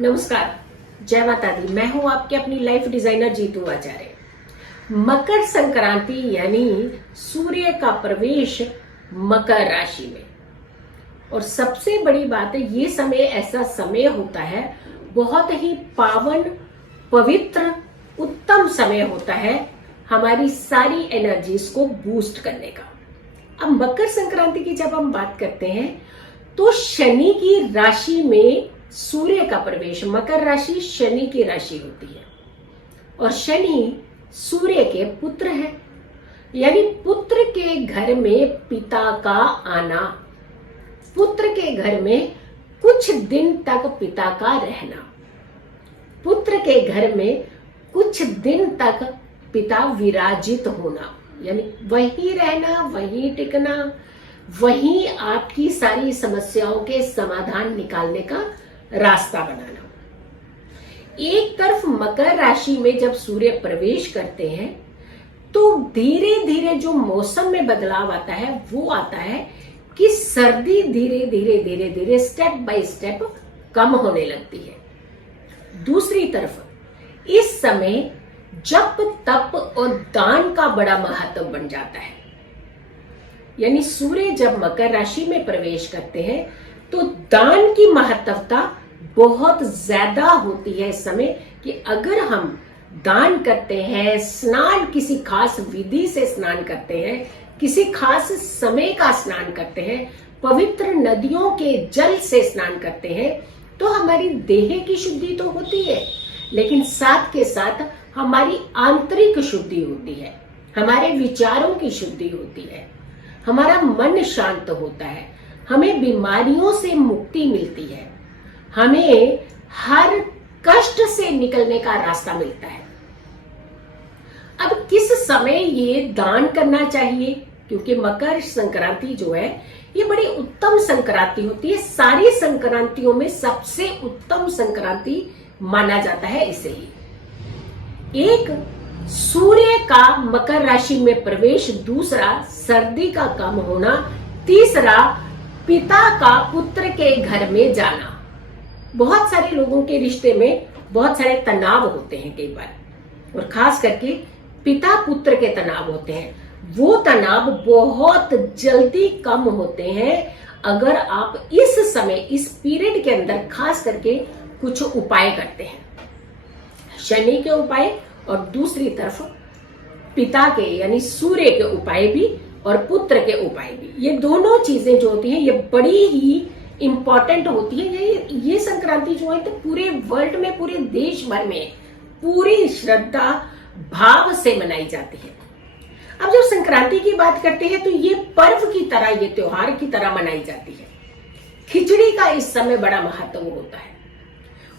नमस्कार, जय माता दी। मैं हूं आपके अपनी लाइफ डिजाइनर जीतू आचार्य। मकर संक्रांति यानी सूर्य का प्रवेश मकर राशि में। और सबसे बड़ी बात है, ये समय ऐसा समय होता है, बहुत ही पावन, पवित्र, उत्तम समय होता है हमारी सारी एनर्जीज को बूस्ट करने का। अब मकर संक्रांति की जब हम बात करते हैं तो शनि की राशि में सूर्य का प्रवेश, मकर राशि शनि की राशि होती है और शनि सूर्य के पुत्र है, यानी पुत्र के घर में पिता का आना, पुत्र के घर में कुछ दिन तक पिता का रहना, पुत्र के घर में कुछ दिन तक पिता विराजित होना, यानी वहीं रहना, वहीं टिकना, वहीं आपकी सारी समस्याओं के समाधान निकालने का रास्ता बनाना। एक तरफ मकर राशि में जब सूर्य प्रवेश करते हैं तो धीरे धीरे जो मौसम में बदलाव आता है वो आता है कि सर्दी धीरे धीरे स्टेप बाय स्टेप कम होने लगती है। दूसरी तरफ इस समय जप तप और दान का बड़ा महत्व बन जाता है, यानी सूर्य जब मकर राशि में प्रवेश करते हैं तो दान की महत्वता बहुत ज्यादा होती है इस समय, कि अगर हम दान करते हैं, स्नान किसी खास विधि से स्नान करते हैं, किसी खास समय का स्नान करते हैं, पवित्र नदियों के जल से स्नान करते हैं, तो हमारी देह की शुद्धि तो होती है, लेकिन साथ के साथ हमारी आंतरिक शुद्धि होती है, हमारे विचारों की शुद्धि होती है, हमारा मन शांत होता है, हमें बीमारियों से मुक्ति मिलती है, हमें हर कष्ट से निकलने का रास्ता मिलता है। अब किस समय ये दान करना चाहिए, क्योंकि मकर संक्रांति जो है ये बड़ी उत्तम संक्रांति होती है, सारी संक्रांतियों में सबसे उत्तम संक्रांति माना जाता है इसे ही। एक सूर्य का मकर राशि में प्रवेश, दूसरा सर्दी का कम होना, तीसरा पिता का पुत्र के घर में जाना। बहुत सारे लोगों के रिश्ते में बहुत सारे तनाव होते हैं कई बार, और खास करके पिता पुत्र के तनाव होते हैं। वो तनाव बहुत जल्दी कम होते हैं अगर आप इस समय, इस पीरियड के अंदर खास करके कुछ उपाय करते हैं, शनि के उपाय और दूसरी तरफ पिता के यानी सूर्य के उपाय भी और पुत्र के उपाय भी। ये दोनों चीजें जो होती हैं ये बड़ी ही इंपॉर्टेंट होती है। ये संक्रांति जो है तो पूरे वर्ल्ड में, पूरे देश भर में पूरी श्रद्धा भाव से मनाई जाती है। अब जब संक्रांति की बात करते हैं तो ये पर्व की तरह, ये त्योहार की तरह मनाई जाती है। खिचड़ी का इस समय बड़ा महत्व होता है।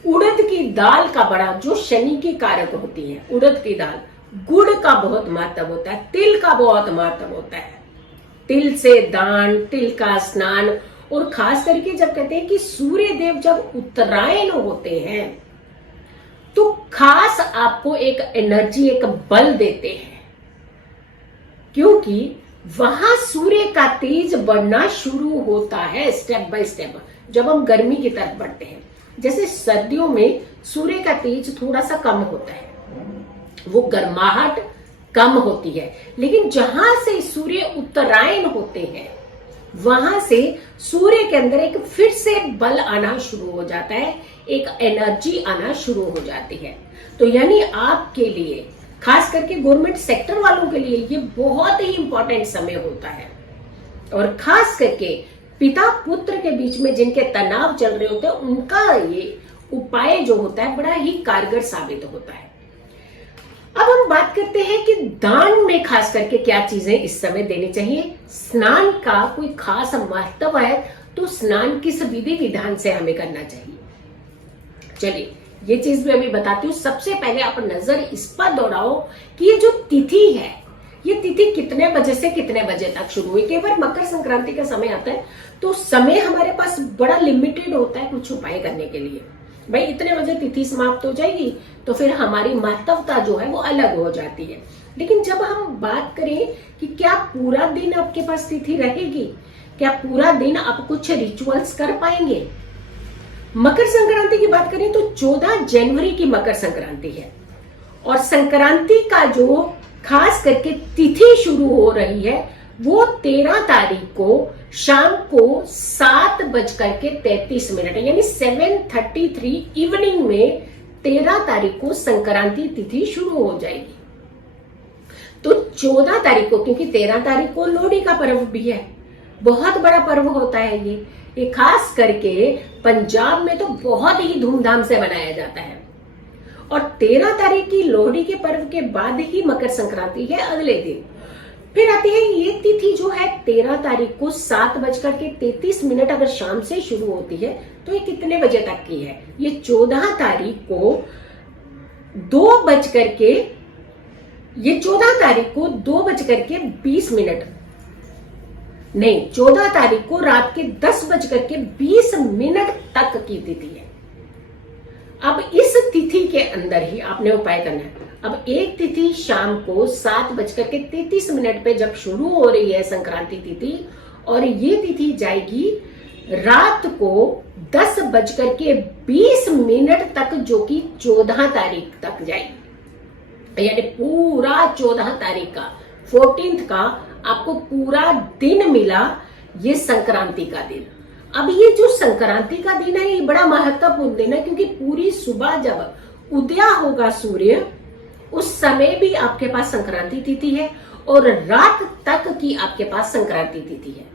उड़द की दाल का बड़ा, जो शनि की कारक होती है, उड़द की दाल, गुड़ का बहुत महत्व होता है, तिल का बहुत महत्व होता है। तिल से दान, तिल का स्नान, और खास करके जब कहते हैं कि सूर्य देव जब उत्तरायण होते हैं तो खास आपको एक एनर्जी, एक बल देते हैं, क्योंकि वहां सूर्य का तेज बढ़ना शुरू होता है स्टेप बाय स्टेप जब हम गर्मी की तरफ बढ़ते हैं। जैसे सर्दियों में सूर्य का तेज थोड़ा सा कम होता है, वो गर्माहट कम होती है, लेकिन जहां से सूर्य उत्तरायण होते हैं वहां से सूर्य के अंदर एक फिर से बल आना शुरू हो जाता है, एक एनर्जी आना शुरू हो जाती है। तो यानी आपके लिए, खास करके गवर्नमेंट सेक्टर वालों के लिए ये बहुत ही इंपॉर्टेंट समय होता है, और खास करके पिता पुत्र के बीच में जिनके तनाव चल रहे होते हैं उनका ये उपाय जो होता है बड़ा ही कारगर साबित होता है। अब हम बात करते हैं कि दान में खास करके क्या चीजें इस समय देनी चाहिए। स्नान का कोई खास महत्व है तो स्नान किस विधि विधान से हमें करना चाहिए, चलिए ये चीज भी अभी बताती हूँ। सबसे पहले आप नजर इस पर दौड़ाओ कि ये जो तिथि है, ये तिथि कितने बजे से कितने बजे तक शुरू हुई। कई बार मकर संक्रांति का समय आता है तो समय हमारे पास बड़ा लिमिटेड होता है कुछ उपाय करने के लिए। भाई इतने बजे तिथि समाप्त हो जाएगी तो फिर हमारी महत्वता जो है वो अलग हो जाती है। लेकिन जब हम बात करें कि क्या पूरा दिन आपके पास तिथि रहेगी, क्या पूरा दिन आप कुछ रिचुअल्स कर पाएंगे, मकर संक्रांति की बात करें तो 14 जनवरी की मकर संक्रांति है और संक्रांति का जो खास करके तिथि शुरू हो रही है वो 13 तारीख को शाम को 7:33 यानी 7:33 इवनिंग में 13 तारीख को संक्रांति तिथि शुरू हो जाएगी। तो 14 तारीख को, क्योंकि 13 तारीख को लोहड़ी का पर्व भी है, बहुत बड़ा पर्व होता है ये खास करके पंजाब में तो बहुत ही धूमधाम से मनाया जाता है। और 13 तारीख की लोहड़ी के पर्व के बाद ही मकर संक्रांति है अगले दिन। फिर आती है ये तिथि जो है 13 तारीख को 7:33 अगर शाम से शुरू होती है तो ये कितने बजे तक की है? ये 14 तारीख को 2:20 नहीं, 14 तारीख को रात के 10:20 तक की तिथि है। अब इस तिथि के अंदर ही आपने उपाय करना है। अब एक तिथि शाम को 7:33 पे जब शुरू हो रही है संक्रांति तिथि, और ये तिथि जाएगी रात को 10:20 तक, जो कि 14 तारीख तक जाएगी। यानी पूरा 14 तारीख का 14th का आपको पूरा दिन मिला, ये संक्रांति का दिन। अब ये जो संक्रांति का दिन है ये बड़ा महत्वपूर्ण दिन है, क्योंकि पूरी सुबह जब उदय होगा सूर्य, उस समय भी आपके पास संक्रांति तिथि है और रात तक की आपके पास संक्रांति तिथि है।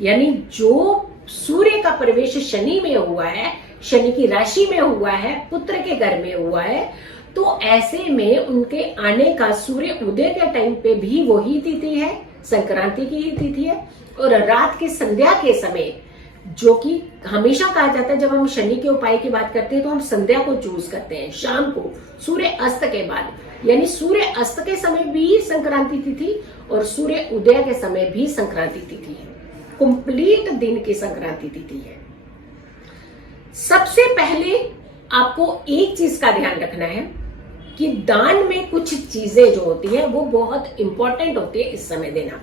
यानी जो सूर्य का प्रवेश शनि में हुआ है, शनि की राशि में हुआ है, पुत्र के घर में हुआ है, तो ऐसे में उनके आने का सूर्य उदय के टाइम पे भी वही तिथि है, संक्रांति की ही तिथि है। और रात के संध्या के समय, जो कि हमेशा कहा जाता है जब हम शनि के उपाय की बात करते हैं तो हम संध्या को चूज करते हैं, शाम को सूर्य अस्त के बाद, यानी सूर्य अस्त के समय भी संक्रांति तिथि और सूर्य उदय के समय भी संक्रांति तिथि है। कंप्लीट दिन की संक्रांति तिथि है। सबसे पहले आपको एक चीज का ध्यान रखना है कि दान में कुछ चीजें जो होती है वो बहुत इंपॉर्टेंट होती है इस समय देना।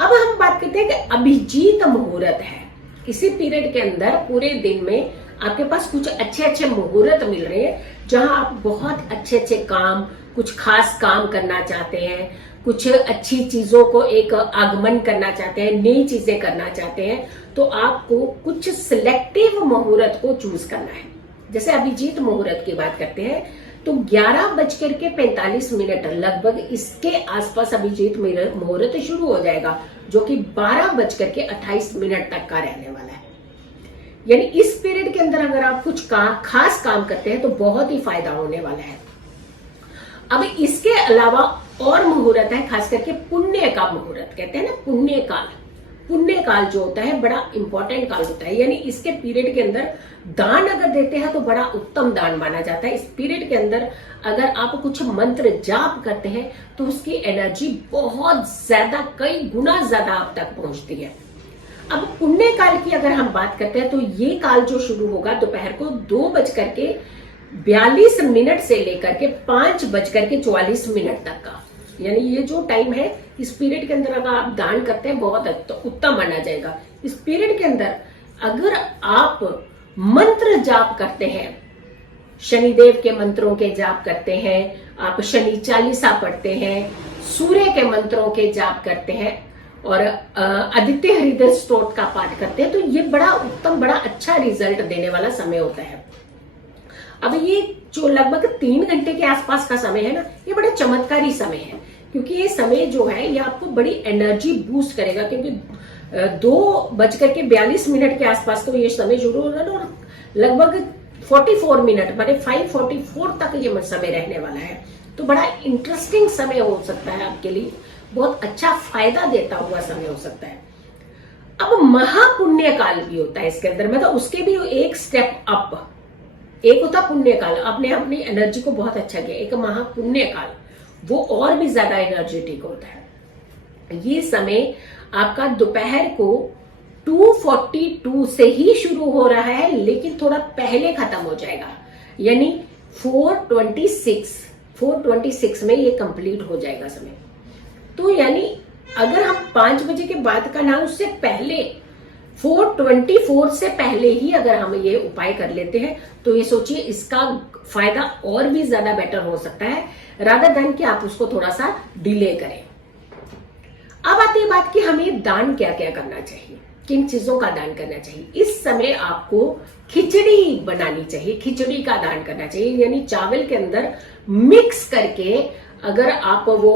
अब हम बात करते हैं कि अभिजीत मुहूर्त है, इसी पीरियड के अंदर पूरे दिन में आपके पास कुछ अच्छे अच्छे मुहूर्त मिल रहे हैं, जहां आप बहुत अच्छे अच्छे काम, कुछ खास काम करना चाहते हैं, कुछ अच्छी चीजों को एक आगमन करना चाहते हैं, नई चीजें करना चाहते हैं, तो आपको कुछ सिलेक्टिव मुहूर्त को चूज करना है। जैसे अभिजीत मुहूर्त की बात करते हैं तो 11:45 लगभग इसके आसपास अभिजीत मुहूर्त शुरू हो जाएगा, जो कि 12:28 तक का रहने वाला है। यानी इस पीरियड के अंदर अगर आप कुछ खास काम करते हैं तो बहुत ही फायदा होने वाला है। अब इसके अलावा और मुहूर्त है, खास करके पुण्य का मुहूर्त कहते हैं ना, पुण्य काल। पुण्य काल जो होता है बड़ा इंपॉर्टेंट काल होता है, यानी इसके पीरियड के अंदर दान अगर देते हैं तो बड़ा उत्तम दान माना जाता है। इस पीरियड के अंदर अगर आप कुछ मंत्र जाप करते हैं तो उसकी एनर्जी बहुत ज्यादा, कई गुना ज्यादा आप तक पहुंचती है। अब पुण्य काल की अगर हम बात करते हैं तो ये काल जो शुरू होगा दोपहर को 2:42 से लेकर के 5:44 तक का, यानी ये जो टाइम है इस पीरियड के अंदर अगर आप दान करते हैं बहुत उत्तम माना जाएगा। इस पीरियड के अंदर अगर आप मंत्र जाप करते हैं, शनिदेव के मंत्रों के जाप करते हैं, आप शनि चालीसा पढ़ते हैं, सूर्य के मंत्रों के जाप करते हैं और आदित्य हृदय स्तोत्र का पाठ करते हैं, तो ये बड़ा उत्तम, बड़ा अच्छा रिजल्ट देने वाला समय होता है। अब ये जो लगभग 3 घंटे के आसपास का समय है ना, ये बड़ा चमत्कारी समय है, क्योंकि ये समय जो है ये आपको बड़ी एनर्जी बूस्ट करेगा, क्योंकि 2:42 के आसपास तो ये समय शुरू हो रहा है और लगभग 44 मिनट माने 5:44 तक ये समय रहने वाला है। तो बड़ा इंटरेस्टिंग समय हो सकता है आपके लिए, बहुत अच्छा फायदा देता हुआ समय हो सकता है। अब महापुण्य काल भी होता है इसके अंदर, मतलब उसके भी एक स्टेप अप। एक होता पुण्य काल, आपने अपनी एनर्जी को बहुत अच्छा किया, एक महापुण्य काल वो और भी ज्यादा एनर्जेटिक होता है। ये समय आपका दोपहर को 2:42 से ही शुरू हो रहा है, लेकिन थोड़ा पहले खत्म हो जाएगा, यानी 4:26 में ये कंप्लीट हो जाएगा समय। तो यानी अगर हम 5 बजे के बाद का ना, उससे पहले 424 से पहले ही अगर हम ये उपाय कर लेते हैं तो ये सोचिए इसका फायदा और भी ज्यादा बेटर हो सकता है, रादर देन कि आप उसको थोड़ा सा डिले करें। अब आती है बात कि हमें दान क्या क्या करना चाहिए, किन चीजों का दान करना चाहिए। इस समय आपको खिचड़ी बनानी चाहिए, खिचड़ी का दान करना चाहिए, यानी चावल के अंदर मिक्स करके अगर आप वो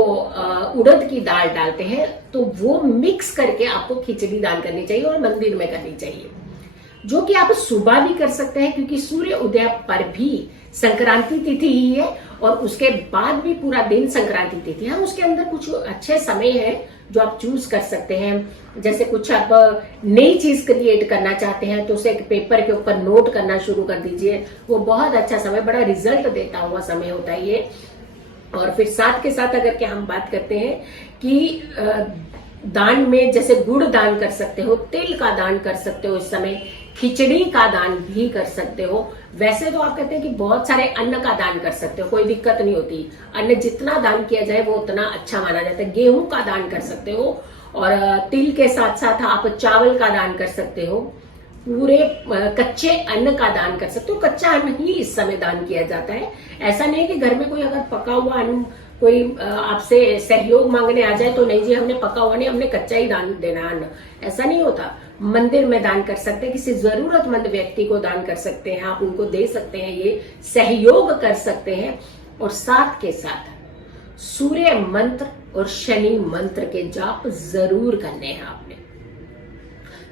उड़द की दाल डालते हैं तो वो मिक्स करके आपको खिचड़ी दान करनी चाहिए और मंदिर में करनी चाहिए, जो कि आप सुबह भी कर सकते हैं क्योंकि सूर्य उदय पर भी संक्रांति तिथि ही है और उसके बाद भी पूरा दिन संक्रांति तिथि है। उसके अंदर कुछ अच्छे समय है जो आप चूज कर सकते हैं। जैसे कुछ आप नई चीज क्रिएट करना चाहते हैं तो उसे एक पेपर के ऊपर नोट करना शुरू कर दीजिए, वो बहुत अच्छा समय, बड़ा रिजल्ट देता हुआ समय होता है ये। और फिर साथ के साथ अगर क्या हम बात करते हैं कि दान में जैसे गुड़ दान कर सकते हो, तिल का दान कर सकते हो, इस समय खिचड़ी का दान भी कर सकते हो। वैसे तो आप कहते हैं कि बहुत सारे अन्न का दान कर सकते हो, कोई दिक्कत नहीं होती, अन्न जितना दान किया जाए वो उतना अच्छा माना जाता है। गेहूं का दान कर सकते हो और तिल के साथ साथ आप चावल का दान कर सकते हो, पूरे कच्चे अन्न का दान कर सकते हो। कच्चा अन्न ही इस समय दान किया जाता है। ऐसा नहीं है कि घर में कोई अगर पका हुआ अन्न कोई आपसे सहयोग मांगने आ जाए तो नहीं जी हमने पका हुआ नहीं, हमने कच्चा ही दान देना अन्न, ऐसा नहीं होता। मंदिर में दान कर सकते हैं, किसी जरूरतमंद व्यक्ति को दान कर सकते हैं, आप उनको दे सकते हैं, ये सहयोग कर सकते हैं। और साथ के साथ सूर्य मंत्र और शनि मंत्र के जाप जरूर करने हैं आपने।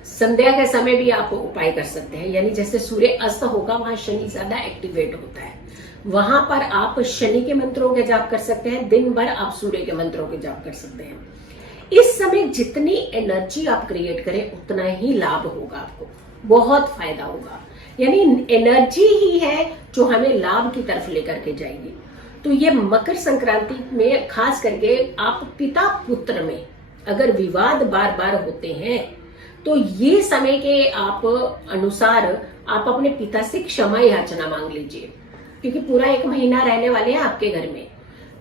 संध्या के समय भी आप उपाय कर सकते हैं, यानी जैसे सूर्य अस्त होगा वहां शनि ज्यादा एक्टिवेट होता है, वहां पर आप शनि के मंत्रों के जाप कर सकते हैं। दिन भर आप सूर्य के मंत्रों के जाप कर सकते हैं। इस समय जितनी एनर्जी आप क्रिएट करें उतना ही लाभ होगा, आपको बहुत फायदा होगा। यानी एनर्जी ही है जो हमें लाभ की तरफ लेकर के जाएगी। तो ये मकर संक्रांति में खास करके आप पिता पुत्र में अगर विवाद बार बार होते हैं तो ये समय के आप अनुसार आप अपने पिता से क्षमा याचना मांग लीजिए, क्योंकि पूरा 1 महीना रहने वाले हैं आपके घर में।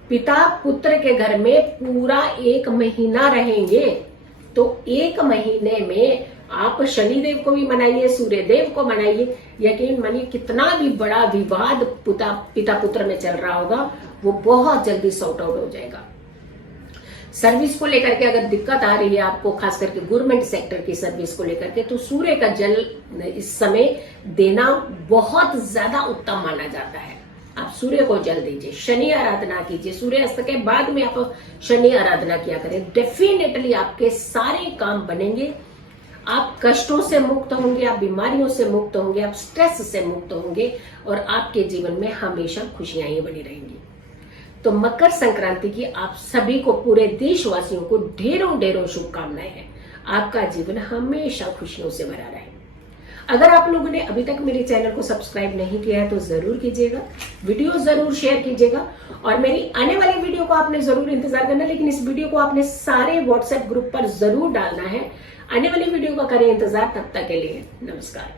पिता पुत्र के घर में पूरा 1 महीना रहेंगे, तो 1 महीने में आप शनिदेव को भी मनाइए, सूर्य देव को मनाइए। यकीन मानिए कितना भी बड़ा विवाद पिता पुत्र में चल रहा होगा वो बहुत जल्दी सॉर्ट आउट हो जाएगा। सर्विस को लेकर के अगर दिक्कत आ रही है आपको, खास करके गवर्नमेंट सेक्टर की सर्विस को लेकर के, तो सूर्य का जल इस समय देना बहुत ज्यादा उत्तम माना जाता है। आप सूर्य को जल दीजिए, शनि आराधना कीजिए, सूर्यास्त के बाद में आप शनि आराधना किया करें। डेफिनेटली आपके सारे काम बनेंगे, आप कष्टों से मुक्त होंगे, आप बीमारियों से मुक्त होंगे, आप स्ट्रेस से मुक्त होंगे और आपके जीवन में हमेशा खुशियां ही बनी रहेंगी। तो मकर संक्रांति की आप सभी को, पूरे देशवासियों को ढेरों ढेरों शुभकामनाएं हैं। आपका जीवन हमेशा खुशियों से भरा रहे। अगर आप लोगों ने अभी तक मेरे चैनल को सब्सक्राइब नहीं किया है तो जरूर कीजिएगा, वीडियो जरूर शेयर कीजिएगा और मेरी आने वाली वीडियो को आपने जरूर इंतजार करना, लेकिन इस वीडियो को आपने सारे व्हाट्सएप ग्रुप पर जरूर डालना है। आने वाली वीडियो का करें इंतजार, तब तक के लिए नमस्कार।